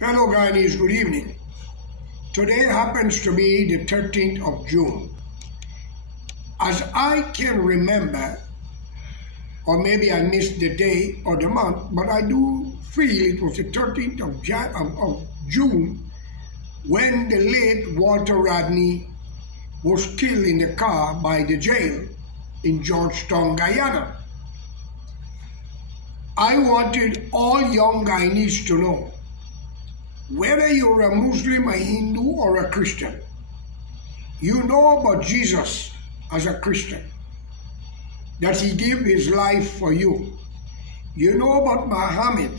Fellow Guyanese, good evening. Today happens to be the 13th of June. As I can remember, or maybe I missed the day or the month, but I do feel it was the 13th of June when the late Walter Rodney was killed in the car by the jail in Georgetown, Guyana. I wanted all young Guyanese to know, whether you're a Muslim, a Hindu, or a Christian, you know about Jesus as a Christian, that he gave his life for you. You know about Muhammad,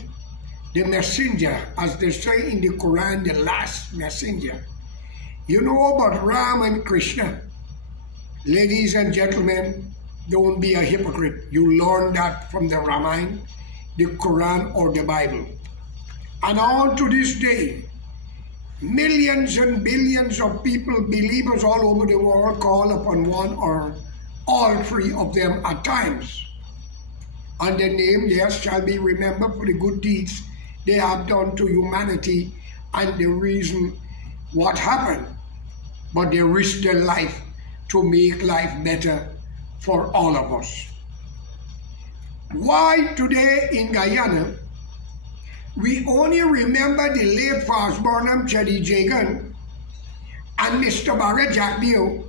the messenger, as they say in the Quran, the last messenger. You know about Ram and Krishna. Ladies and gentlemen, don't be a hypocrite. You learn that from the Ramayana, the Quran, or the Bible. And on to this day, millions and billions of people, believers all over the world, call upon one or all three of them at times. And their name, yes, shall be remembered for the good deeds they have done to humanity and the reason what happened. But they risked their life to make life better for all of us. Why today in Guyana, we only remember the late Fast Burnham, Cheddi Jagan, and Mr. Barrett Jack Dio,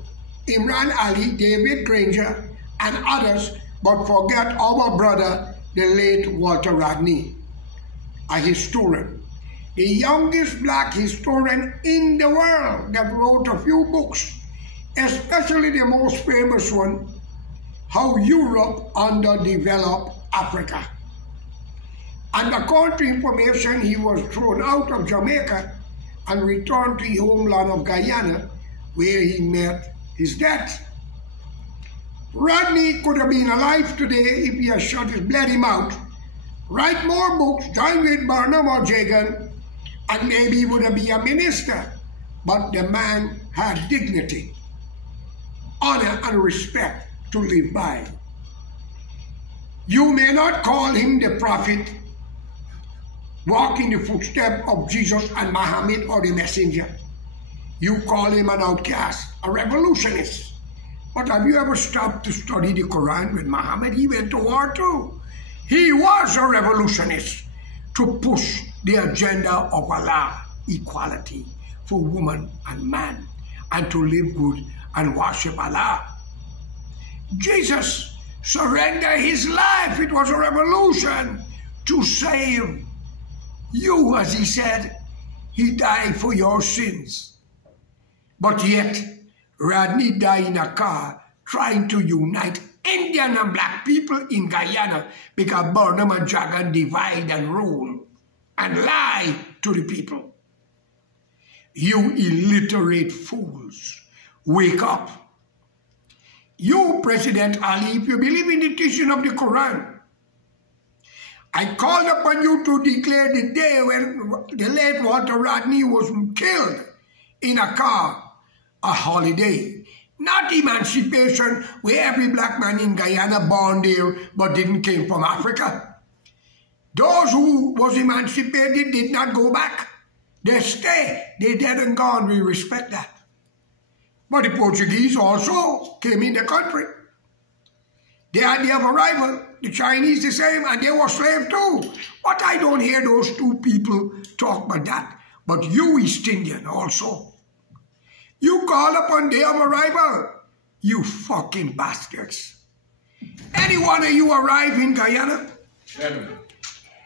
Imran Ali, David Granger, and others, but forget our brother, the late Walter Rodney, a historian, the youngest black historian in the world that wrote a few books, especially the most famous one, How Europe Underdeveloped Africa. And according to information, he was thrown out of Jamaica and returned to his homeland of Guyana, where he met his death. Rodney could have been alive today if he had shut his bloody mouth, write more books, join with Burnham or Jagan, and maybe he would have been a minister. But the man had dignity, honor, and respect to live by. You may not call him the prophet, walk in the footsteps of Jesus and Muhammad or the messenger. You call him an outcast, a revolutionist. But have you ever stopped to study the Quran with Muhammad? He went to war too. He was a revolutionist to push the agenda of Allah, equality for woman and man, and to live good and worship Allah. Jesus surrendered his life. It was a revolution to save you, as he said. He died for your sins. But yet, Rodney died in a car trying to unite Indian and black people in Guyana because Burnham and Jagan divide and rule and lie to the people. You illiterate fools, wake up. You, President Ali, if you believe in the teaching of the Quran, I called upon you to declare the day when the late Walter Rodney was killed in a car, a holiday, not emancipation where every black man in Guyana born there but didn't came from Africa. Those who was emancipated did not go back. They stay. They dead and gone. We respect that. But the Portuguese also came in the country. They had their arrival. The Chinese the same, and they were slaves too. But I don't hear those two people talk about that. But you, East Indian, also. You call upon day of arrival. You fucking bastards. Any one of you arrive in Guyana?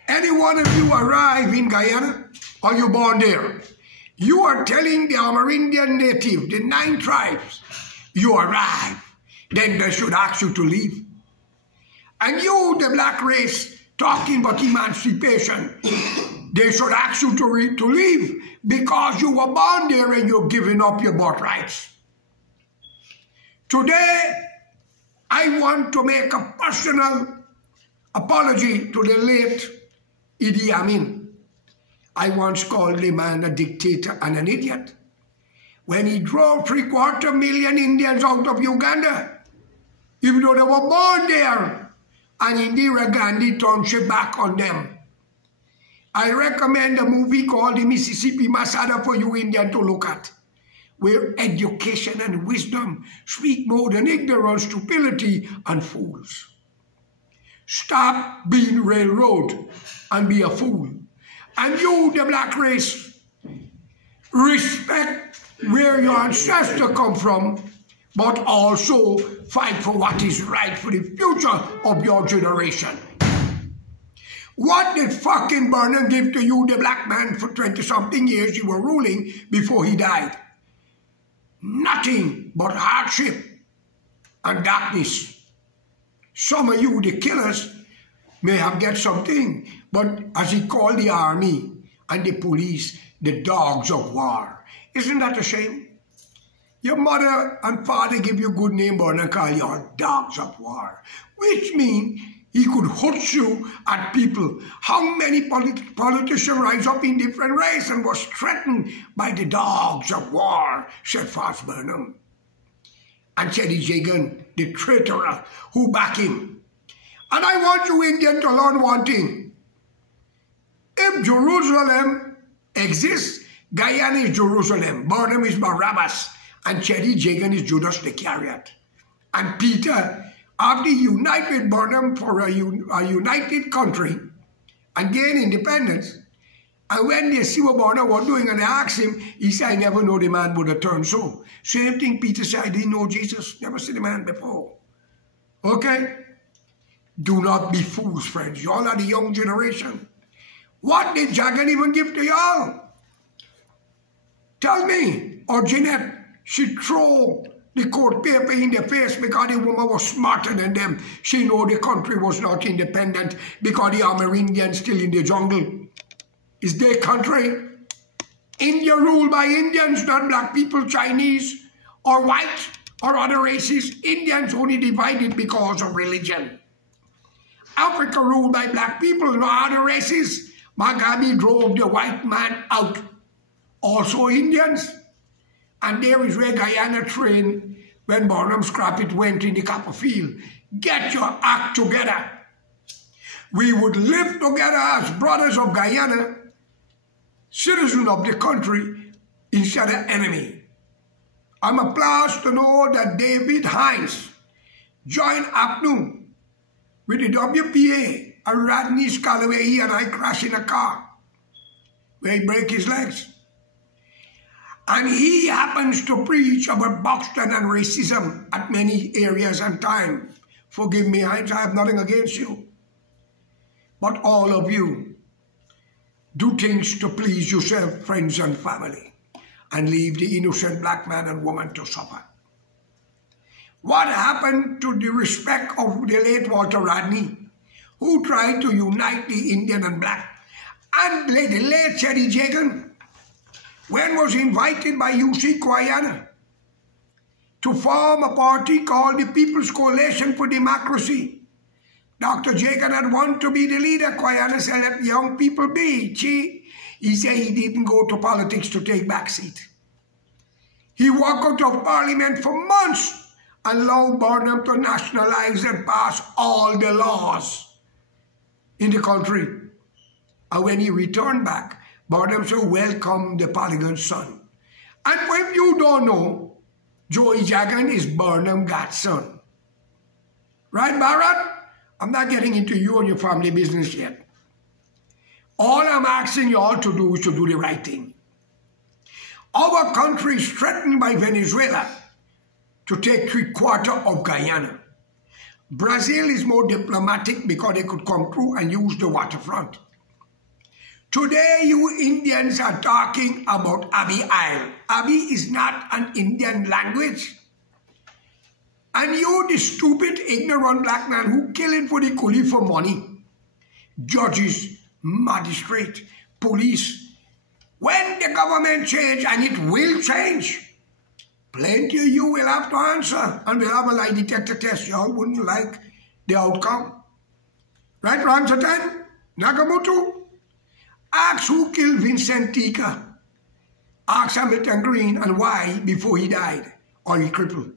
Any one of you arrive in Guyana? Or you born there? You are telling the Amerindian native, the 9 tribes, you arrive. Then they should ask you to leave. And you, the black race, talking about emancipation, they should ask you to leave because you were born there and you're giving up your birthrights. Today, I want to make a personal apology to the late Idi Amin. I once called the man a dictator and an idiot when he drove 750,000 Indians out of Uganda, even though they were born there. And Indira Gandhi turned she back on them. I recommend a movie called The Mississippi Massacre for you Indian to look at, where education and wisdom speak more than ignorance, stupidity, and fools. Stop being railroad and be a fool. And you, the black race, respect where your ancestors come from, but also fight for what is right for the future of your generation. What did fucking Burnham give to you, the black man, for 20-something years you were ruling before he died? Nothing but hardship and darkness. Some of you, the killers, may have get something, but as he called the army and the police, the dogs of war. Isn't that a shame? Your mother and father give you good name, but and call you dogs of war, which means he could hurt you at people. How many politicians rise up in different race and was threatened by the dogs of war, said Fats Burnham. And Cheddy Jagan, the traitor who back him. And I want you Indians to learn one thing. If Jerusalem exists, Guyana is Jerusalem, Burnham is Barabbas, and Cheddy Jagan is Judas the Iscariot. And Peter, after united Burnham for a united country and gain independence, and when they see what Burnham was doing and they asked him, he said, I never know the man would have turned so. Same thing Peter said, I didn't know Jesus, never seen the man before. Okay? Do not be fools, friends. Y'all are the young generation. What did Jagan even give to y'all? Tell me. Or Jeanette, she threw the court paper in their face because the woman was smarter than them. She know the country was not independent because the Amerindians still in the jungle. Is their country? India ruled by Indians, not black people, Chinese, or white, or other races. Indians only divided because of religion. Africa ruled by black people, not other races. Mugabe drove the white man out. Also Indians. And there is where Guyana trained when Burnham Scrappit went in the Copperfield. Get your act together. We would live together as brothers of Guyana, citizens of the country, instead of enemy. I'm pleased to know that David Hines joined APNU with the WPA and Rodney Scalloway. He and I crashed in a car where he broke his legs. And he happens to preach about Boston and racism at many areas and times. Forgive me, Hines, I have nothing against you. But all of you, do things to please yourself, friends and family, and leave the innocent black man and woman to suffer. What happened to the respect of the late Walter Rodney, who tried to unite the Indian and black? And the late Cheddy Jagan, when was invited by UC Guyana to form a party called the People's Coalition for Democracy. Dr. Jagan had wanted to be the leader. Guyana said, let young people be. He said he didn't go to politics to take back seat. He walked out of parliament for months and allowed Burnham to nationalize and pass all the laws in the country. And when he returned back, Burnham said, welcome the Polygon son. And if you don't know, Joey Jagan is Burnham godson. Right, Bharat? I'm not getting into you and your family business yet. All I'm asking you all to do is to do the right thing. Our country is threatened by Venezuela to take 3/4 of Guyana. Brazil is more diplomatic because they could come through and use the waterfront. Today, you Indians are talking about Abi Isle. Abi is not an Indian language. And you, the stupid, ignorant black man who killing for the coolie for money, judges, magistrate, police, when the government change, and it will change, plenty of you will have to answer, and we'll have a lie detector test. Y'all wouldn't like the outcome. Right, Ramsatan? Nagamoto? Ask who killed Vincent Tika. Ask Hamilton Green and why before he died or he crippled.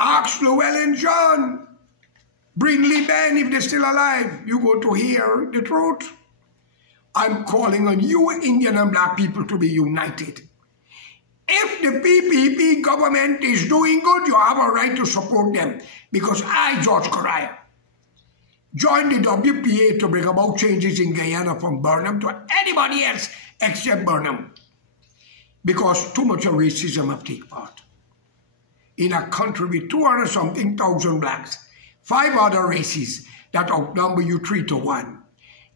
Ask Llewellyn John, Brindley Ben if they're still alive. You go to hear the truth. I'm calling on you Indian and black people to be united. If the PPP government is doing good, you have a right to support them. Because I, George Correa, joined the WPA to bring about changes in Guyana from Burnham to anybody else except Burnham. Because too much of racism have taken part. In a country with 200-something thousand blacks, 5 other races that outnumber you 3 to 1.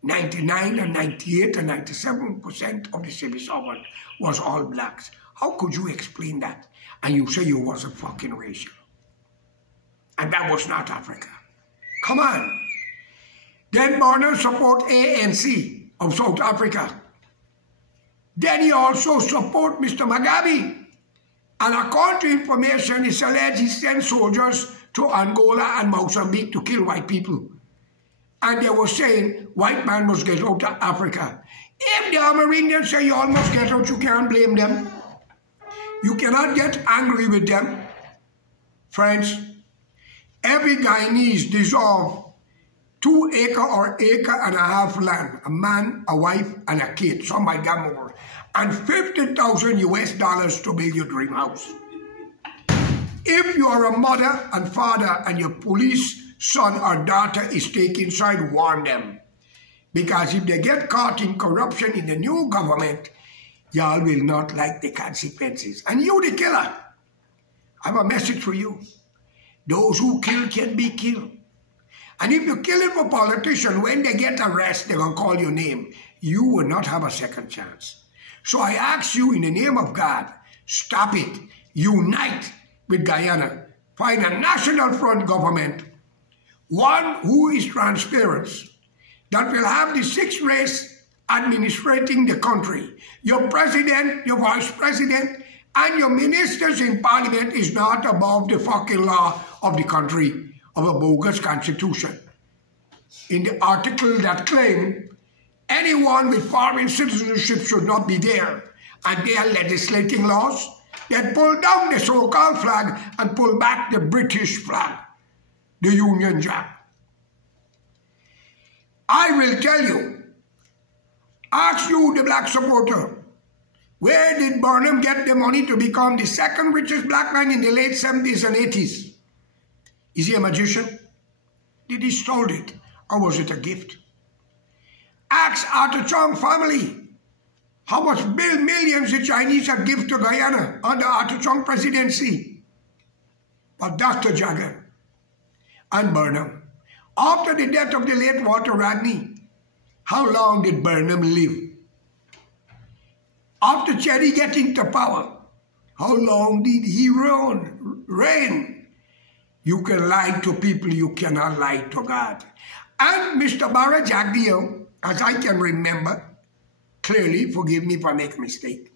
99 and 98 and 97% of the civil servant was all blacks. How could you explain that? And you say you wasn't fucking racial. And that was not Africa. Come on. Then Burnham support ANC of South Africa. Then he also support Mr. Mugabe. And according to information, it's alleged he sent soldiers to Angola and Mozambique to kill white people. And they were saying white man must get out of Africa. If the Amerindians say you all must get out, you can't blame them. You cannot get angry with them. Friends, every Guyanese deserves 2 acre or acre and a half land, a man, a wife, and a kid. Some might get more. And $50,000 US to build your dream house. If you are a mother and father and your police son or daughter is taken inside, warn them. Because if they get caught in corruption in the new government, y'all will not like the consequences. And you, the killer, I have a message for you. Those who kill can be killed. And if you kill it for politicians, when they get arrested, they're going to call your name. You will not have a second chance. So I ask you in the name of God, stop it. Unite with Guyana. Find a national front government. One who is transparent. That will have the 6th race administrating the country. Your president, your vice president, and your ministers in parliament is not above the fucking law of the country, of a bogus constitution. In the article that claim anyone with foreign citizenship should not be there, and they are legislating laws that pull down the so-called flag and pull back the British flag, the Union Jack. I will tell you, ask you the black supporter, where did Burnham get the money to become the 2nd richest black man in the late 70s and 80s? Is he a magician? Did he stole it? Or was it a gift? Ask Arthur Chong family how much millions the Chinese have given to Guyana under Arthur Chong presidency. But Dr. Jagger and Burnham, after the death of the late Walter Rodney, how long did Burnham live? After Cherry getting to power, how long did he reign? You can lie to people, you cannot lie to God. And Mr. Bara Jagdeo, as I can remember, clearly, forgive me if I make a mistake,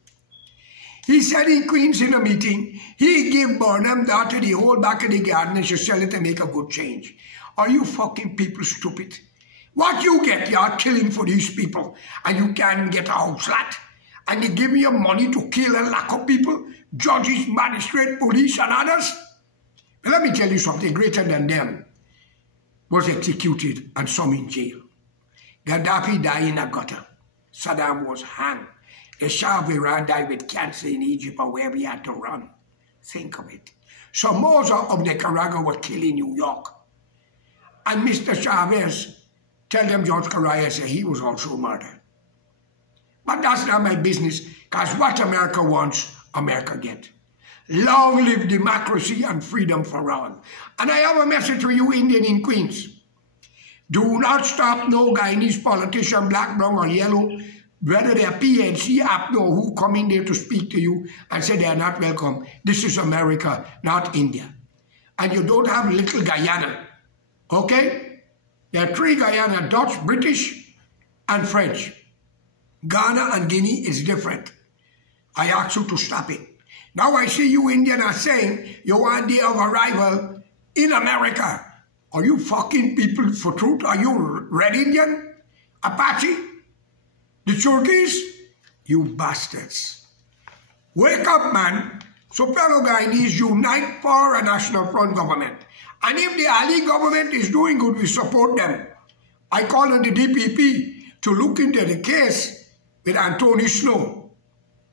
he said in Queens in a meeting, he gave Burnham daughter the whole back of the garden and should sell it and make a good change. Are you fucking people stupid? What you get, you are killing for these people, and you can't get a house lot. And they give you money to kill and lock up people, judges, magistrate, police, and others. But let me tell you something greater than them was executed and some in jail. Gaddafi died in a gutter. Saddam was hanged. The Shah of Iran died with cancer in Egypt or wherever he had to run. Think of it. Somoza of Nicaragua was killed in New York. And Mr. Chavez, tell them George Correa said he was also murdered. But that's not my business, because what America wants, America gets. Long live democracy and freedom for all. And I have a message for you, Indian in Queens. Do not stop no Guyanese politician, black, brown, or yellow, whether they're PNC, APNO, who come in there to speak to you and say they are not welcome. This is America, not India. And you don't have little Guyana, okay? There are 3 Guyana, Dutch, British, and French. Ghana and Guinea is different. I ask you to stop it. Now I see you Indian are saying you want day of arrival in America. Are you fucking people for truth? Are you Red Indian? Apache? The Cherokee? You bastards. Wake up, man. So fellow Guyanese, unite for a national front government. And if the Ali government is doing good, we support them. I call on the DPP to look into the case with Anthony Snow.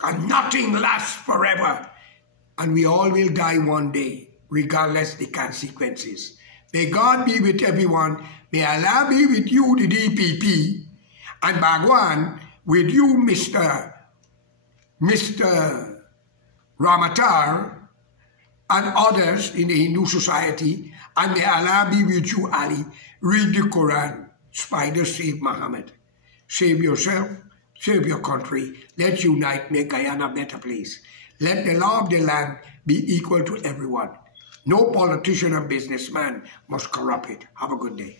And nothing lasts forever. And we all will die one day, regardless the consequences. May God be with everyone. May Allah be with you, the DPP. And Bhagwan, with you, Mr. Ramatar, and others in the Hindu society. And may Allah be with you, Ali. Read the Quran. Spider, save Muhammad. Save yourself. Save your country. Let's unite, make Guyana a better place. Let the law of the land be equal to everyone. No politician or businessman must corrupt it. Have a good day.